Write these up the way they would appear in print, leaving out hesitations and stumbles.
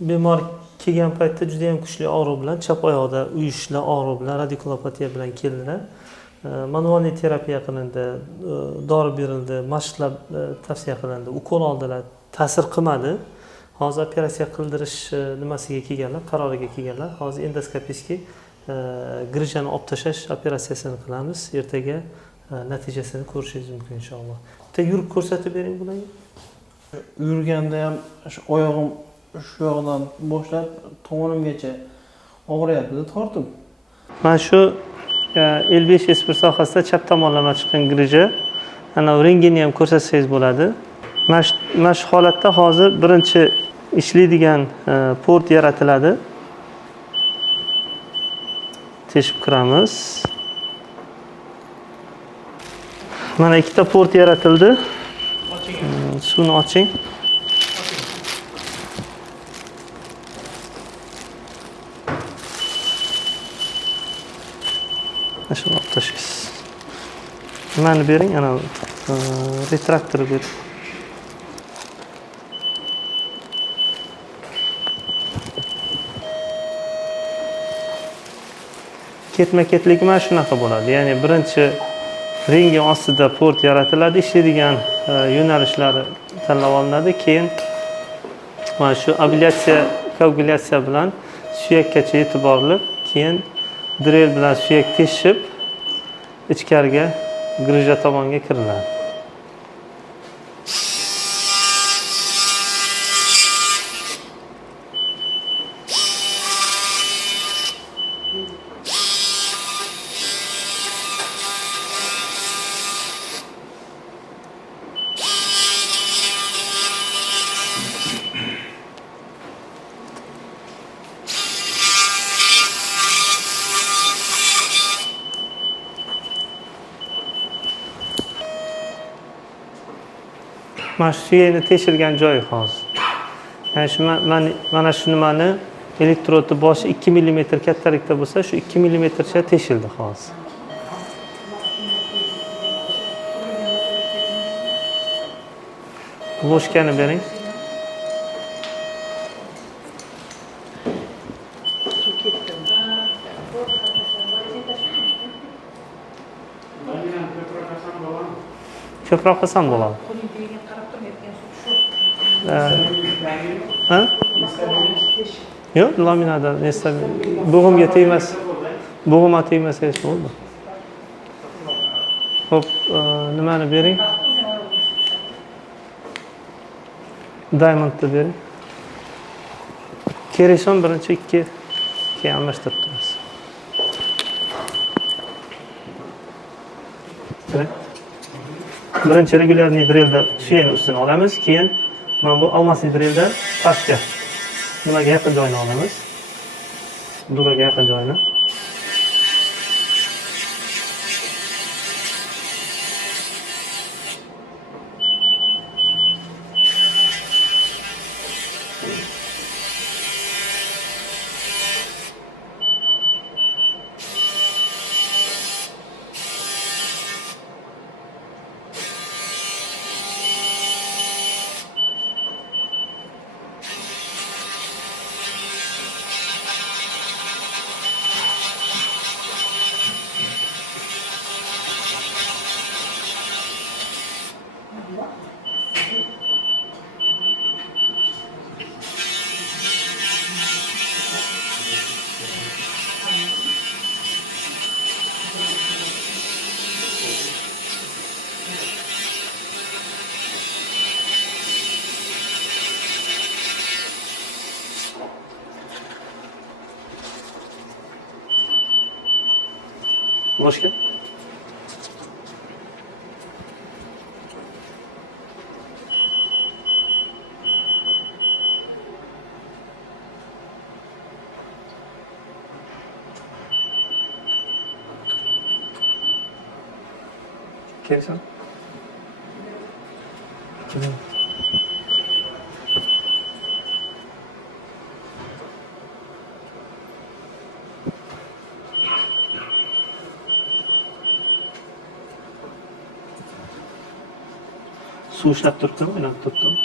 bemor kelgan paytda juda ham kuchli og'riq bilan, chap oyog'ida uyushli og'riq bilan, radikulopatiya bilan keldilar. Manualniy terapiya qilindi, dori berildi, mashqlar tavsiya qilindi, ukol oldilar, ta'sir qilmadi. Hozir operatsiya qildirish nimasiga kelganlar, qaroriga kelganlar. Hozir endoskopiskiy grijani olib tashlash operatsiyasini qilamiz. Ertaga natijasini ko'rishingiz mumkin inshaalloh. Bitta yurib ko'rsatib bering bularga. Yurganda ham shu oyog'im shu yoqdan boshlab tomonimgacha og'riyapti tortib. Mana shu L5S1 sohasida chap tomonlama chiqqan grija. Ana rentgenni ham ko'rsatsangiz bo'ladi. Mana shu holatda hozir birinchi ishlaydigan port yaratiladi. Teshib kiramiz. Mana ikkita port yaratildi. Suvni oching. Shuni olib tashlaysiz. Nimani bering, ana retraktor bering. Ketma-ketlik mana shunaqa bo'ladi. Ya'ni birinchi rentgen ostida port yaratiladi, ishlaydigan yo'nalishlari tanlab olinadi, keyin mana shu ablyasiya, koagulyatsiya bilan suyakkacha yetib borilib, keyin drel bilan suyak teshib ichkariga grija tomonga kiriladi. Mana shu suyakni teshilgan joyi hozir. Yani shu mana shu nimani elektrodni boshi 2 mm kattalikda bo'lsa, shu 2 mmcha teshildi hozir. Loshkani bering. Ko'proq qilsam bo'ladi. Ha? Yo'q, laminada bo'g'imga tegmas. Bo'g'imga tegmasa hech bo'ldi. Xo'p, nimani bering? Diamondni bering. Kereson birinchi 2 keyin almashtirib turamiz. Birinchi regularniy drelda suyakni ustini olamiz, keyin mana bu almasli drelda pastga nimaga yaqin joyini olamiz. Duraga yaqin joyini. Loshka. Kereson. Suv ushlab turibdimi? O'ylab turibdimi?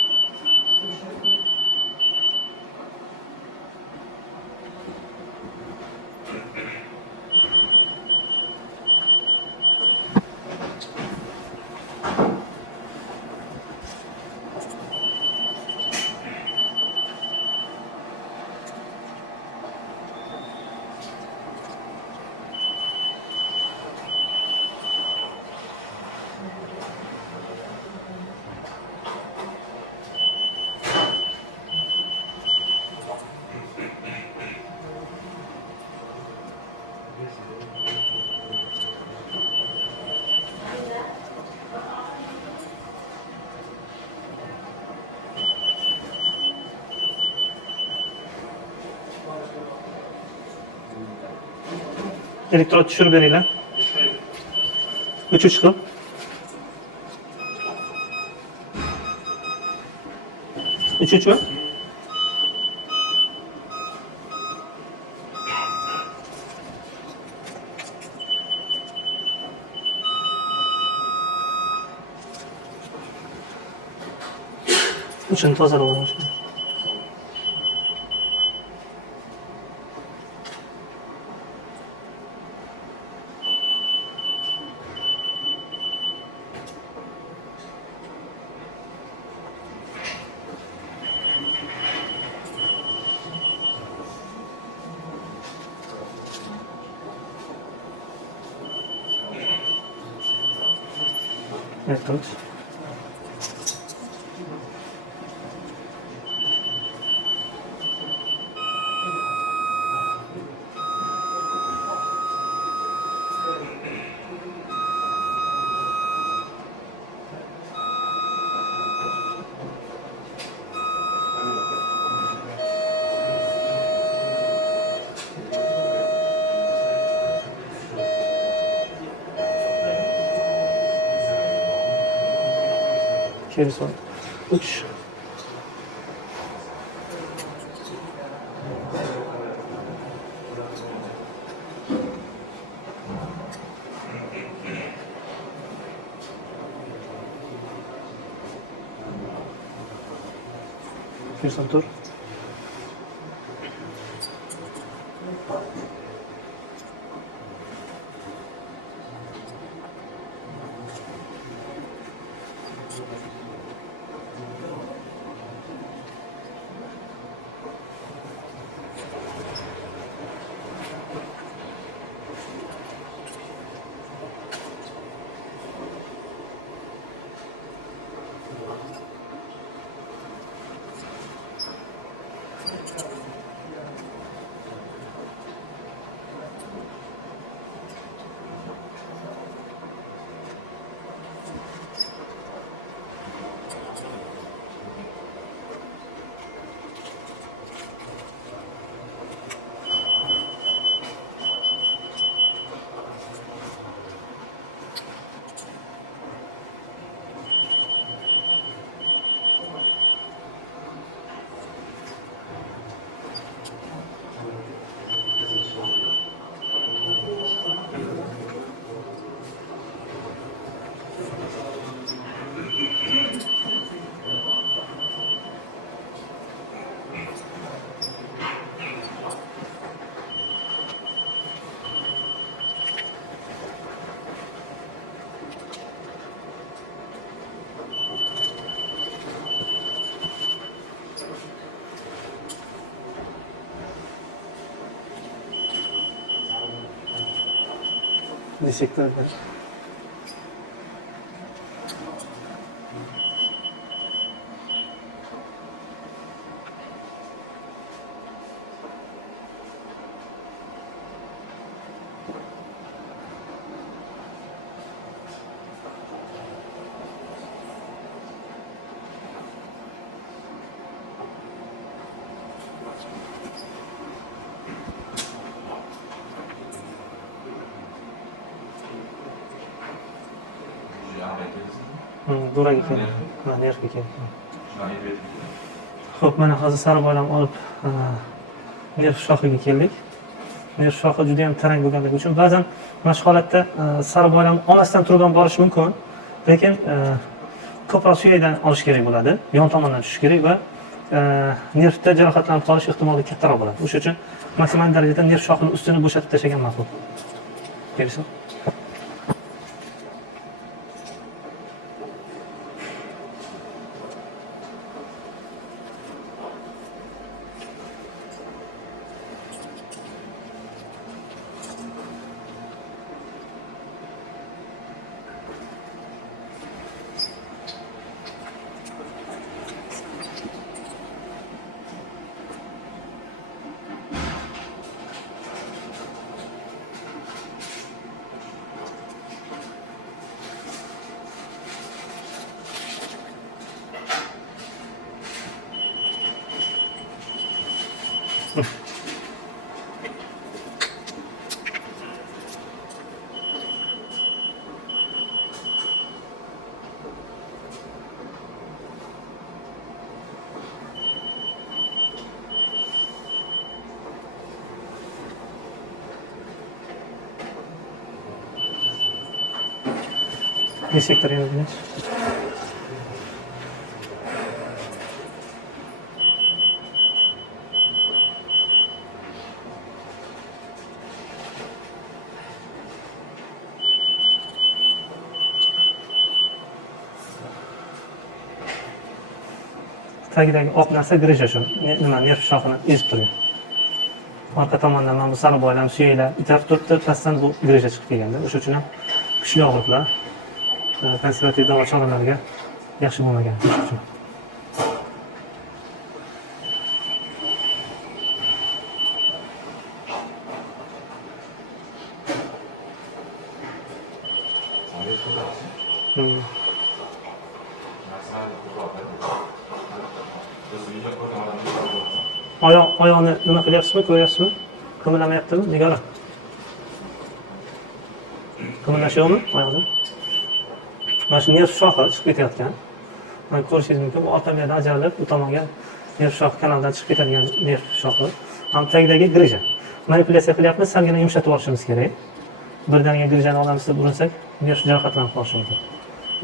Elektrod tushirib beringlar. 3 xil. Uchinchi. Uchini tozalab olamiz. Elektrod. Geri son. 3. Geri son tur. Teşekkür ederim. Duraga keldi. Ha, nerga keldi. Xo'p, mana hozir sari bolam olib nerv shoxiga keldik. Nerv shoxi juda ham tarang bo'lganligi uchun ba'zan mana shu holatda sari bolam onasidan turib ham borishi mumkin, lekin ko'proq suyakdan olish kerak bo'ladi, yon tomondan tushish kerak va nervda jarohatlanib qolish ehtimoli kattaroq bo'ladi. O'sha uchun maksimal darajada nerv shoxini ustini bo'shatib tashlagan ma'qul. Kelsin. Dissektor yana birinchi. Tagidagi oq narsa grija shu. Nima nerv shoxini ezib turgan. Orqa tomondan mana bu sariq boylam suyaklar itarib turibdi, pastdan bu grija chiqib kelganda. O'sha uchun ham kuchli og'riqlar konservativ davo choralariga yaxshi bo'lmagan. O'sha uchun. Oyoqni nima qilyapsizmi, ko'ryapsizmi? Qimirlamayaptimi? Nigora. Qimirlashyapmi oyoqda? Mana shu nerv shoxi chiqib ketayotgan. Mana ko'rishingiz mumkin, bu orqa miyadan ajralib, bu tomonga nerv shoxi kanaldan chiqib ketadigan nerv shoxi. Ham tagidagi grija. Manipulyatsiya qilyapmiz, salgina yumshatib olishimiz kerak. Birdaniga grijani olamiz deb urinsak, nerv jarohatlanib qolishi mumkin.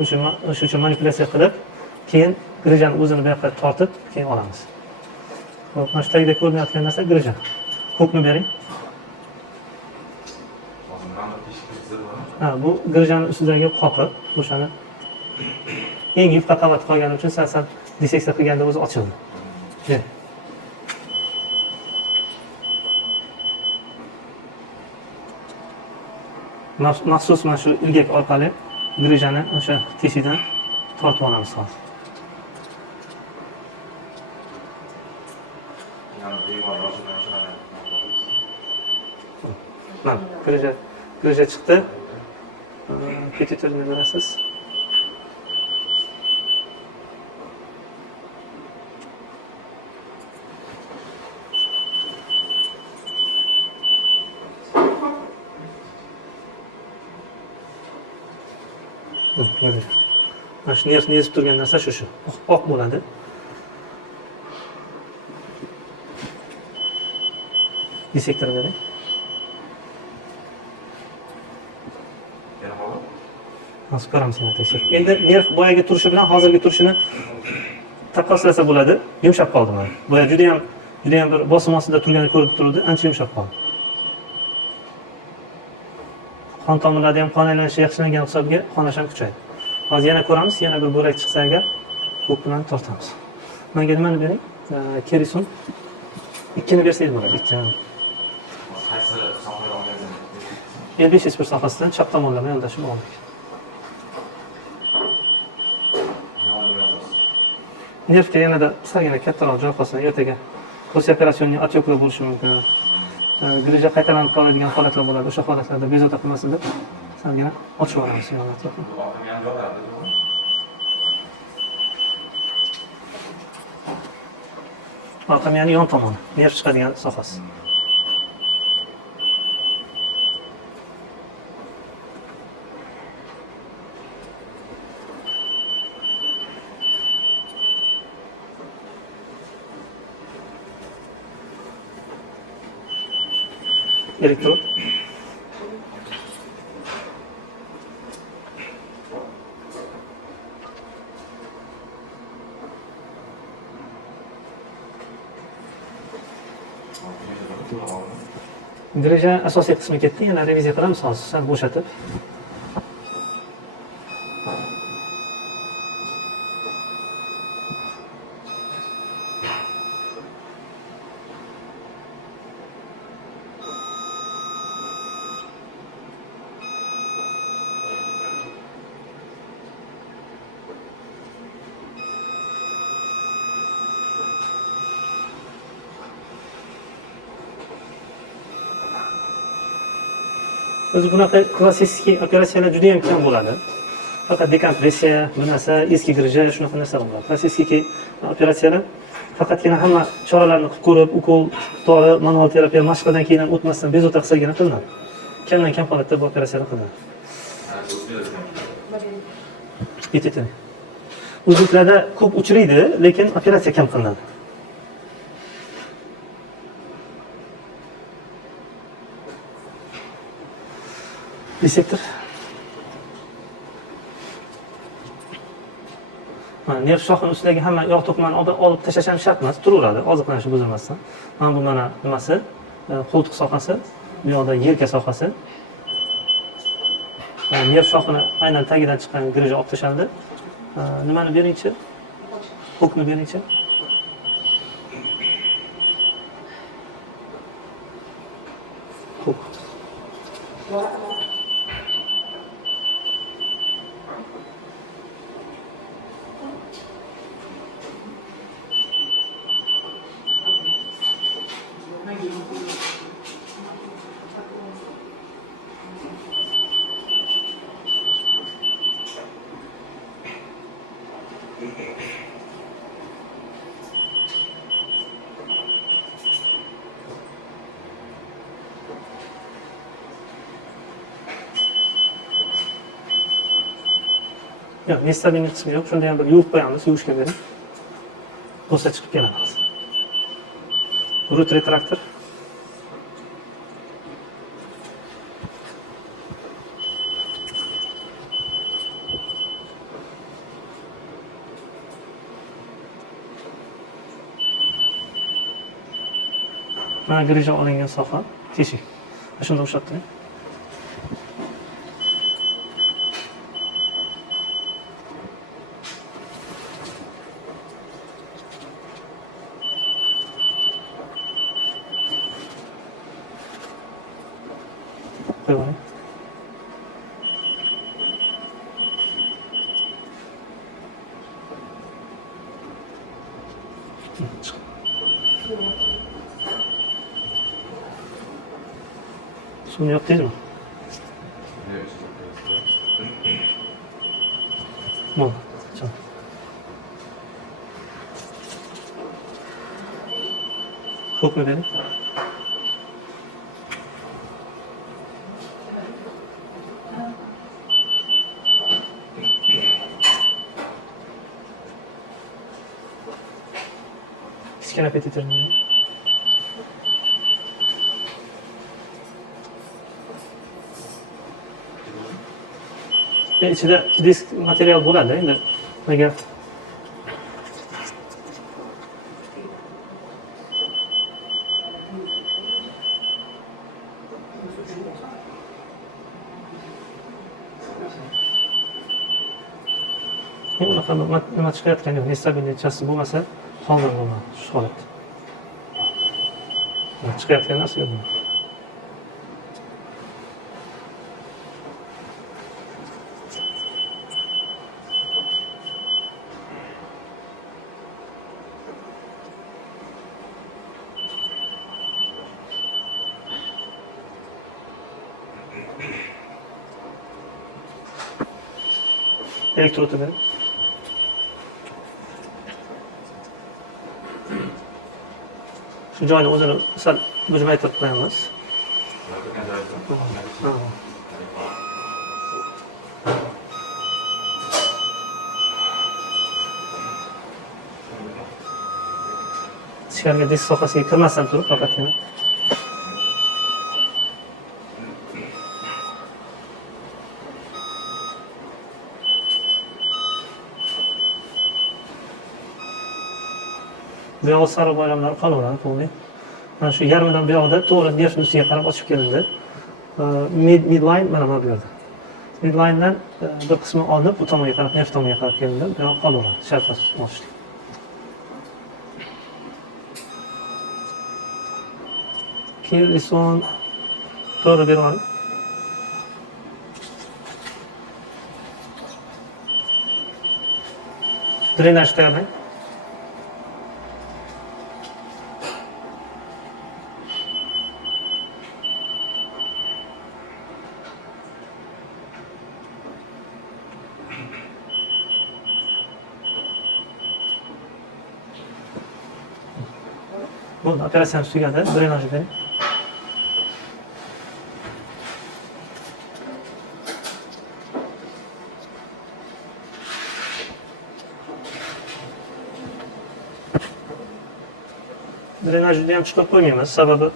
O'sha uchun manipulyatsiya qilib, keyin grijani o'zini bu yoqqa tortib, keyin olamiz. Xo'p, mana shu tagida ko'rinayotgan narsa grija. Ko'kni bering. Ha, bu grijaning ustidagi qopi, o'shani eng yupqa qavat qolgani uchun sal disseksiya qilganda o'zi ochildi. Maxsus mana shu ilgak orqali grijani o'sha teshidan tortib olamiz hozir. Mana grija chiqdi. Petitorini berasiz. Mana shu nervni ezib turgan narsa shu. Oq bo'ladi. Dissektor bering. Hozir ko'ramiz yana tekshirib. Endi nerv boyagi turishi bilan hozirgi turishini taqqoslasa bo'ladi. Yumshab qoldi mana. Boya juda ham bir bosim ostida turgani ko'rib turdi, ancha yumshab qoldi. Qon tomirlarida ham qon aylanishi yaxshilangan hisobga qonash ham kuchaydi. Hozir yana ko'ramiz, yana bir bo'rak chiqsa agar ko'p bilan tortamiz. Menga nimani bering? Kerisun. Ikkini bersangiz bo'ladi, ikkini. Endi 5 sohasidan chap tomonlama yondashib oldik. Nervga yanada salgina kattaroq joy qolsa, ertaga после operatsionniy отекlar bo'lishi mumkin. Grija qaytalanib qoladigan holatlar bo'ladi. O'sha holatlarda bezovta qilmasin deb salgina ochib olamiz yo'lni. Orqa miyaning yon tomoni, nerv chiqadigan sohasi. Elektrod. Grija asosiy qismi ketdi, yana reviziya qilamiz hozir, sal bo'shatib. O'zi bunaqa klassik operatsiyalar juda ham kam bo'ladi. Faqat dekompressiya, bu narsa, eski grija, shunaqa narsalar bo'ladi. Klassik operatsiyalar faqatgina hamma choralarni qilib ko'rib, ukol, dori, manual terapiya mashq qilgandan keyin ham o'tmasdan bezovta qilsagina qilinadi. Kamdan kam holatda bu operatsiyalar qilinadi. Yetetini. O'zbeklarda ko'p uchraydi, lekin operatsiya kam qilinadi. Dissektor. nerv shoxini ustidagi hamma yog' to'qimani olib tashlash ham shart emas, turaveradi oziqlanishi buzilmasdan. Mana bu mana nimasi, qo'ltiq sohasi, bu yoqda yelka sohasi. Nerv shoxini aynan tagidan chiqqan grija olib tashlandi. Nimani beringchi? Hukni beringchi? Huk. Yo'q, nestabilniy qismi yo'q. Shunda ham bir yuvib qo'yamiz, yuvishga bering. Bo'lsa chiqib kelamiz. Root retraktor. Mana grija olingan soha, teshik. Shunda ushlab turing. Qo'ying. Suvni yoqdingizmi? Bo'ldi. Chiq. Hukmi bering. Kichkina petitirni. İçinde disk material bo'ladi endi. Agar unaqa nima chiqayotgan yo'q, nestabilnichasi bo'lmasa, hozir nima shu holat. Chiqayotgan narsa yo'q. Elektrodu verin. Şu joyni o'zini sal bujmaytirib qo'yamiz. Ichkariga disk sohasiga kirmasdan turib faqatgina bu yoq sariq bayramlari qolaveradi to'g'ri. Mana shu yarmidan bu yoqda to'g'ri nervni ustiga qarab ochib kelindi. Midline mana bu yerda. Midline'dan bir qismi olinib, bu tomonga qarab, nerv tomoniga qarab kelindi. Bu yoq qolaveradi. Sharpas ochishlik. Keyin son to'g'ri berib oling. Drenaj tayyorlang. Bo'ldi, operatsiyamiz tugadi. Drenaj bering. Drenajni ham chiqarib qo'ymaymiz. Sababi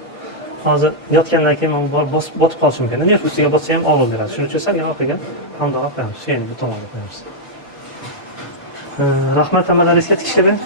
hozir yotgandan keyin men botib qolishi mumkin. Nerv ustiga botsa ham og'riq beradi. Shuning uchun salga orqaga hamda qo'yamiz. Suyakni bu tomonga qo'yamiz. Rahmat ammalaringizga tekshirib.